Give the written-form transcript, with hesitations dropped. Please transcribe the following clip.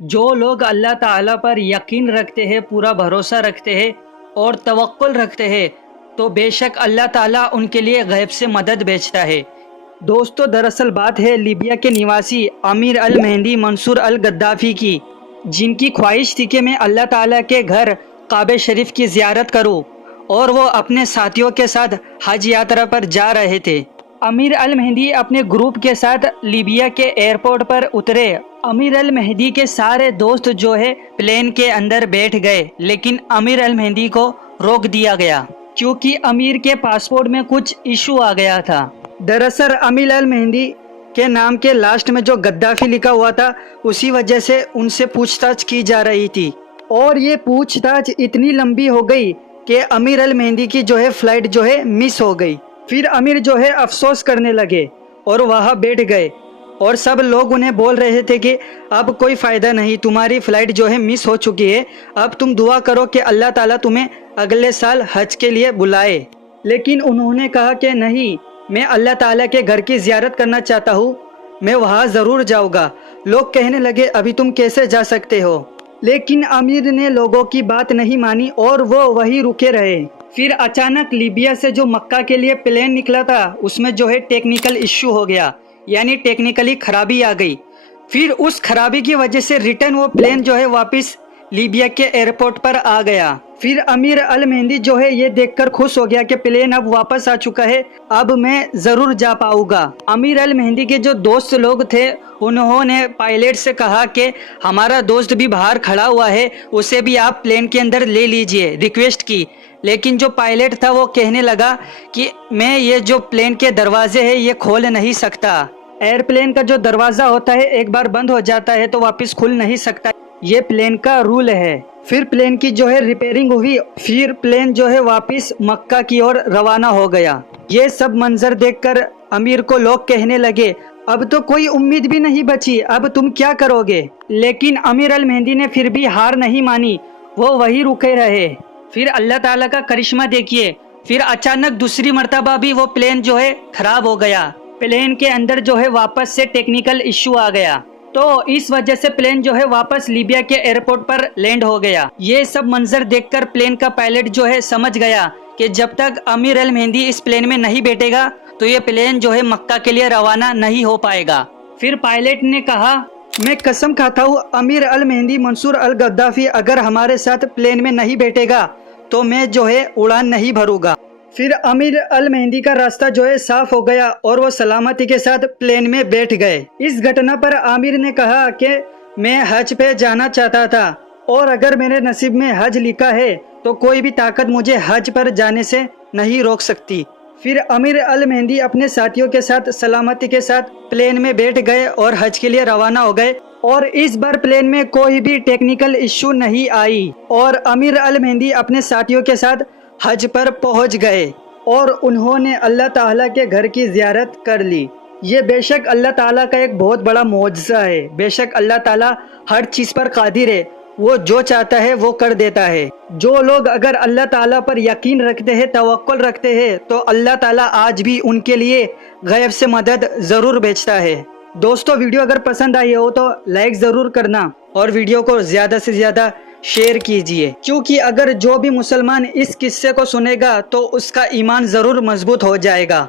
جو لوگ اللہ تعالیٰ پر یقین رکھتے ہیں، پورا بھروسہ رکھتے ہیں اور توکل رکھتے ہیں، تو بے شک اللہ تعالیٰ ان کے لیے غیب سے مدد بھیجتا ہے۔ دوستو، دراصل بات ہے لیبیا کے نواسی امیر المہدی منصور الگدافی کی، جن کی خواہش تھی کہ میں اللہ تعالیٰ کے گھر کعبہ شریف کی زیارت کروں، اور وہ اپنے ساتھیوں کے ساتھ حج یاترا پر جا رہے تھے۔ امیر المہدی اپنے گروپ کے ساتھ لیبیا کے ایئرپورٹ پر اترے۔ امیر المہدی کے سارے دوست جو ہے پلین کے اندر بیٹھ گئے، لیکن امیر المہدی کو روک دیا گیا کیونکہ امیر کے پاسپورٹ میں کچھ ایشو آ گیا تھا۔ دراصل امیر المہدی کے نام کے لاسٹ میں جو گدافی لکھا ہوا تھا، اسی وجہ سے ان سے پوچھ تاچھ کی جا رہی تھی، اور یہ پوچھ تاچھ اتنی لمبی ہو گئی کہ امیر المہدی کی جو ہے فلائٹ جو ہے مس ہو گئی۔ پھر امیر جو ہے افسوس کرنے لگے اور وہاں بیٹھ گئے، اور سب لوگ انہیں بول رہے تھے کہ اب کوئی فائدہ نہیں، تمہاری فلائٹ جو ہے مس ہو چکی ہے، اب تم دعا کرو کہ اللہ تعالیٰ تمہیں اگلے سال حج کے لیے بلائے۔ لیکن انہوں نے کہا کہ نہیں، میں اللہ تعالیٰ کے گھر کی زیارت کرنا چاہتا ہوں، میں وہاں ضرور جاؤں گا۔ لوگ کہنے لگے ابھی تم کیسے جا سکتے ہو، لیکن امیر نے لوگوں کی بات نہیں مانی اور وہ وہیں رکے رہے۔ پھر اچانک لیبیا سے جو مکہ کے لیے پلین نکلا تھا، اس میں جو ہے ٹیکنیکل ایشو ہو گیا، یعنی ٹیکنیکلی خرابی آ گئی۔ پھر اس خرابی کی وجہ سے ریٹرن وہ پلین جو ہے واپس لیبیا کے ایئرپورٹ پر آ گیا۔ پھر امیر المہدی جو ہے یہ دیکھ کر خوش ہو گیا کہ پلین اب واپس آ چکا ہے، اب میں ضرور جا پاؤں گا۔ امیر المہدی کے جو دوست لوگ تھے، انہوں نے پائلٹ سے کہا کہ ہمارا دوست بھی باہر کھڑا ہوا ہے، اسے بھی آپ پلین کے اندر لے لیجئے، ریکویسٹ کی۔ لیکن جو پائلٹ تھا وہ کہنے لگا کہ میں یہ جو پلین کے دروازے ہیں یہ کھول نہیں سکتا۔ ایئرپلین کا جو دروازہ ہوتا ہے ایک بار بند ہو جاتا ہے تو واپس کھل نہیں سکتا، یہ پلین کا رول ہے۔ پھر پلین کی جو ہے ریپیئرنگ ہوئی، پھر پلین جو ہے واپس مکہ کی اور روانہ ہو گیا۔ یہ سب منظر دیکھ کر امیر کو لوگ کہنے لگے اب تو کوئی امید بھی نہیں بچی، اب تم کیا کرو گے؟ لیکن امیر المہدی نے پھر بھی ہار نہیں مانی، وہ وہی رکے رہے۔ پھر اللہ تعالیٰ کا کرشمہ دیکھیے، پھر اچانک دوسری مرتبہ بھی وہ پلین جو ہے خراب ہو گیا، پلین کے اندر جو ہے واپس سے ٹیکنیکل ایشو آ گیا، تو اس وجہ سے پلین جو ہے واپس لیبیا کے ایئرپورٹ پر لینڈ ہو گیا۔ یہ سب منظر دیکھ کر پلین کا پائلٹ جو ہے سمجھ گیا کہ جب تک امیر المہدی اس پلین میں نہیں بیٹھے گا تو یہ پلین جو ہے مکہ کے لیے روانہ نہیں ہو پائے گا۔ پھر پائلٹ نے کہا میں قسم کھاتا ہوں امیر المہدی منصور الگدافی اگر ہمارے ساتھ پلین میں نہیں بیٹھے گا تو میں جو ہے اڑان نہیں بھروں گا۔ پھر امیر المہدی کا راستہ جو ہے صاف ہو گیا اور وہ سلامتی کے ساتھ پلین میں بیٹھ گئے۔ اس گھٹنا پر امیر نے کہا کہ میں حج پہ جانا چاہتا تھا، اور اگر میرے نصیب میں حج لکھا ہے تو کوئی بھی طاقت مجھے حج پر جانے سے نہیں روک سکتی۔ پھر امیر المہدی اپنے ساتھیوں کے ساتھ سلامتی کے ساتھ پلین میں بیٹھ گئے اور حج کے لیے روانہ ہو گئے، اور اس بار پلین میں کوئی بھی ٹیکنیکل ایشو نہیں آئی، اور امیر المہدی اپنے ساتھیوں کے ساتھ حج پر پہنچ گئے اور انہوں نے اللہ تعالیٰ کے گھر کی زیارت کر لی۔ یہ بے شک اللہ تعالیٰ کا ایک بہت بڑا معجزہ ہے۔ بے شک اللہ تعالیٰ ہر چیز پر قادر ہے، وہ جو چاہتا ہے وہ کر دیتا ہے۔ جو لوگ اگر اللہ تعالیٰ پر یقین رکھتے ہیں، توکل رکھتے ہیں، تو اللہ تعالیٰ آج بھی ان کے لیے غیب سے مدد ضرور بھیجتا ہے۔ دوستو، ویڈیو اگر پسند آئی ہو تو لائک ضرور کرنا اور ویڈیو کو زیادہ سے زیادہ شیئر کیجئے، کیونکہ اگر جو بھی مسلمان اس قصے کو سنے گا تو اس کا ایمان ضرور مضبوط ہو جائے گا۔